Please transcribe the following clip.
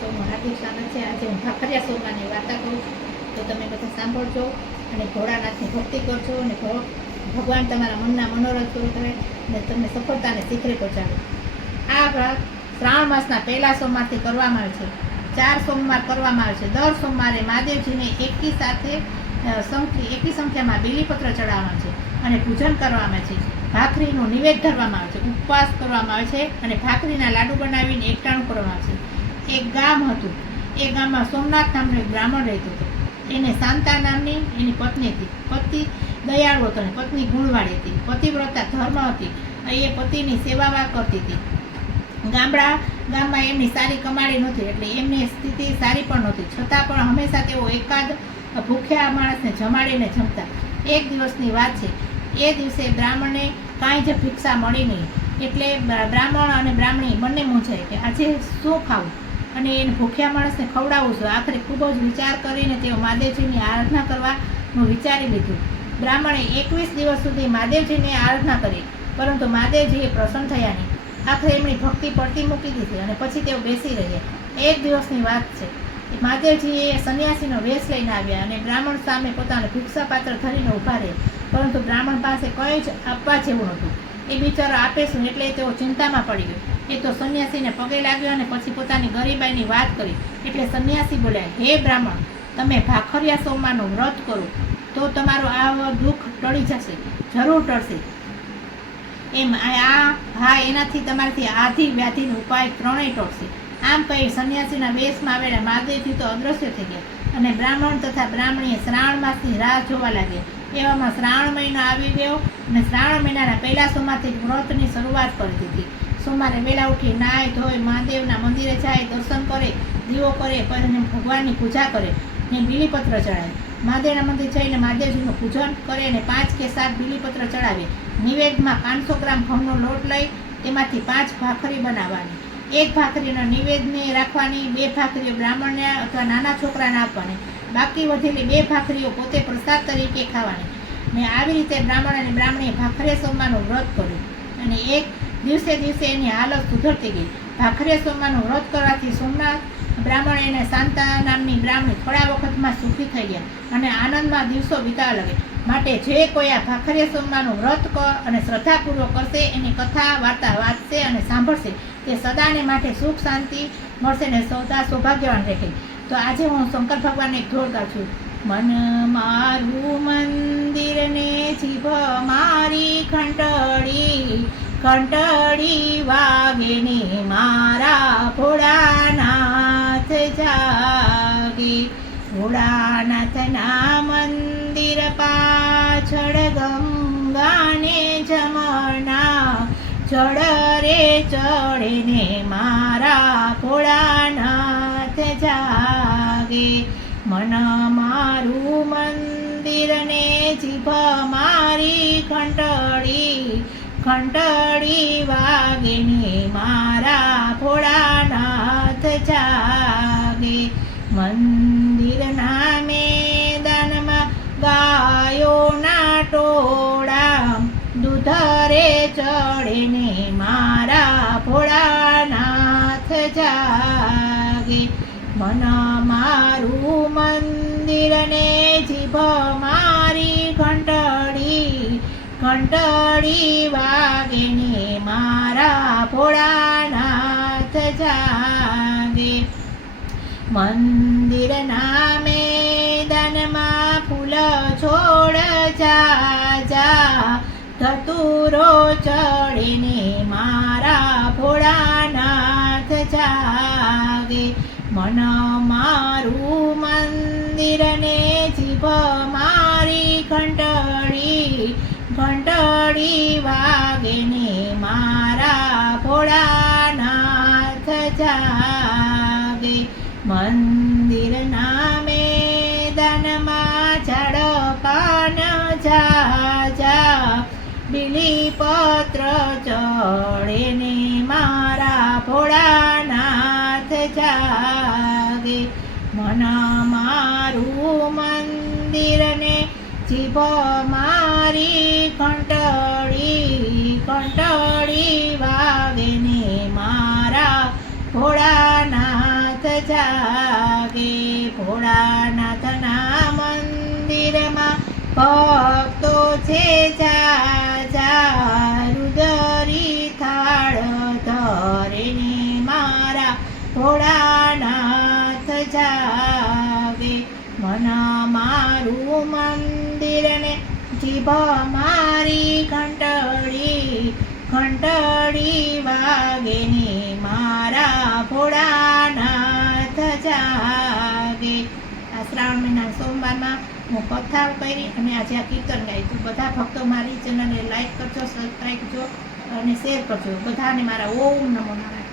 સૌનું હાર્દિક સ્વાગત છે। આજે હું ભાખરિયા સોમાની વાર્તા કરું છું, તો તમે બધા સાંભળજો અને ભોળાનાથની ભક્તિ કરજો અને ભગવાન તમારા મનના મનોરથ પૂરો કરે અને તમને સફળતાને શિખરે પહોંચાડે। આ ભાગ શ્રાવણ માસના પહેલા સોમવારથી કરવામાં આવે છે। 4 સોમવાર કરવામાં આવે છે। દર સોમવારે મહાદેવજીને એકી સંખ્યામાં બીલીપત્ર ચડાવવામાં છે અને પૂજન કરવામાં છે। ભાખરીનું નિવેદ ધરવામાં આવે છે, ઉપવાસ કરવામાં આવે છે અને ભાખરીના લાડુ બનાવીને એકટાણું કરવામાં આવે છે। એક ગામ હતું। એ ગામમાં સોમનાથ નામનો એક બ્રાહ્મણ રહેતો હતો। એને શાંતા નામની એની પત્ની હતી। પતિ દયાળુ હતો અને પત્ની ગુણવાળી હતી। પતિવ્રતા ધર્મ હતી। એ પતિની સેવા કરતી હતી। ગામમાં એમની સારી કમાણી નહોતી, એટલે એમની સ્થિતિ સારી પણ નહોતી, છતાં પણ હંમેશા તેઓ એકાદ ભૂખ્યા માણસને જમાડીને જમતા। એક દિવસની વાત છે। એ દિવસે બ્રાહ્મણને કાંઈ જ ભિક્ષા મળી નહીં, એટલે બ્રાહ્મણ અને બ્રાહ્મણી બંને મૂંઝાય કે આજે શું ખાવું અને એને ભૂખ્યા માણસને ખવડાવવું જોઈએ। આખરે ખૂબ જ વિચાર કરીને તેઓ મહાદેવજીની આરાધના કરવાનું વિચારી લીધું। બ્રાહ્મણે 21 દિવસ સુધી મહાદેવજીની આરાધના કરી, પરંતુ મહાદેવજીએ પ્રસન્ન થયા નહીં। આખરે એમની ભક્તિ પડતી મૂકી દીધી અને પછી તેઓ બેસી રહ્યા। એક દિવસની વાત છે। મહાદેવજીએ સંન્યાસીનો વેશ લઈને આવ્યા અને બ્રાહ્મણ સામે પોતાનું ભિક્ષાપાત્ર ધરીને ઊભા રહ્યા, પરંતુ બ્રાહ્મણ પાસે કંઈ જ આપવા જેવું નહોતું। એ બિચારો આપે શું, એટલે તેઓ ચિંતામાં પડી ગયો। એ તો સંન્યાસીને પગે લાગ્યો અને પછી પોતાની ગરીબાઈની વાત કરી, એટલે સંન્યાસી બોલ્યા, હે બ્રાહ્મણ, તમે ભાખરિયા સોમવારનું વ્રત કરો તો તમારું આ દુઃખ ટળી જશે, જરૂર ટળશે। એનાથી તમારાથી આધિ વ્યાધિનો ઉપાય ત્રણેય ટળશે। આમ કહી સંન્યાસીના વેશમાં આવેલા મહાદેવજી તો અદ્રશ્ય થઈ ગયા અને બ્રાહ્મણ તથા બ્રાહ્મણીએ શ્રાવણ માસની રાહ જોવા લાગ્યા। એવામાં શ્રાવણ મહિનો આવી ગયો અને શ્રાવણ મહિનાના પહેલા સોમવારથી વ્રતની શરૂઆત કરી દીધી। સોમવારે વહેલા ઉઠી નાય ધોઈ મહાદેવના મંદિરે જાય, દર્શન કરે, દીવો કરે, પછી ભગવાનની પૂજા કરે ને બીલીપત્ર ચડાવે। મહાદેવના મંદિર જઈને મહાદેવજીનું પૂજન કરે અને 5 કે 7 બીલીપત્ર ચડાવે। નિવેદમાં 500 ગ્રામ ઘઉંનો લોટ લઈ તેમાંથી 5 ભાખરી બનાવવાની। એક ભાખરીનો નિવેદને રાખવાની, 2 ભાખરીઓ બ્રાહ્મણને અથવા નાના છોકરાને આપવાની, બાકી વધેલી 2 ભાખરીઓ પોતે પ્રસાદ તરીકે ખાવાની। ને આવી રીતે બ્રાહ્મણ અને બ્રાહ્મણીએ ભાખરિયા સોમવારનું વ્રત કર્યું અને એક દિવસે એની હાલત સુધરતી ગઈ। ભાખરિયા સોમવારનું વ્રત કરવાથી સોમનાથ બ્રાહ્મણ અને શાંતા નામની બ્રાહ્મણી થોડા વખતમાં સુખી થઈ ગયા અને આનંદમાં દિવસો વિતાવા લાગે। માટે જે કોઈ આ ભાખરિયા સોમવારનું વ્રત અને શ્રદ્ધાપૂર્વક કરશે, એની કથા વાર્તા વાંચશે અને સાંભળશે, તે સદાને માટે સુખ શાંતિ મળશે ને સૌદા સૌભાગ્યવાન રહેશે। તો આજે હું શંકર ભગવાનને એક ઢોળ ગાઉં છું। મન મારું મંદિર ને જીભ મારી ઘંટડી વાગે ને મારા ભોળાનાથ જાગે। ભોળાનાથના મંદિર પાછળ ગંગાને જમણા જળ રે ચડે ને મારા ભોળાનાથ જાગે। મન મારું મંદિર ને જીભ મારી ઘંટડી વાગે ને મારા ભોળાનાથ જાગે। મંદિરના મેદાનમાં ગાયોના ટોળા દૂધ રે ચડે ને મારા ભોળાનાથ જાગે। મન મારું મંદિર ને જીભ મારી ઘંટડી વાગે ને મારા ભોળાનાથ જાગે। મંદિરના મેદાનમાં ફૂલ છોડ જા ધતુરો ચડે ને મારા ભોળાનાથ જાગે। મન મારું મંદિર ને જીભ મારી ઘંટડી વાગે ને મારા ભોળાનાથ જાગે। મંદિરના મેદાનમાં ઝાડ પાન જા બીલીપત્ર ચડે ને મારા ભોળાનાથ જાગે। મન મારું મંદિર ને જીભ મારી ઘંટડી વાગે ને મારા ભોળાનાથ જાગે। છે જા જા રુદરી થાળ ધરે ને મારા ભોળાનાથ જાગે. મન મારું મંદિર ને જીભ મારી ઘંટડી ઘંટડી વાગે ને મારા ભોળાનાથ જાગે. આ શ્રાવણ મહિના સોમવારમાં હું કથા કરી અને આજે આ કીર્તન ગાયું. તો બધા ભક્તો મારી ચેનલને લાઈક કરજો, સબસ્ક્રાઈબ કરજો અને શેર કરજો. બધાને મારા ઓમ નમો નારાયણ.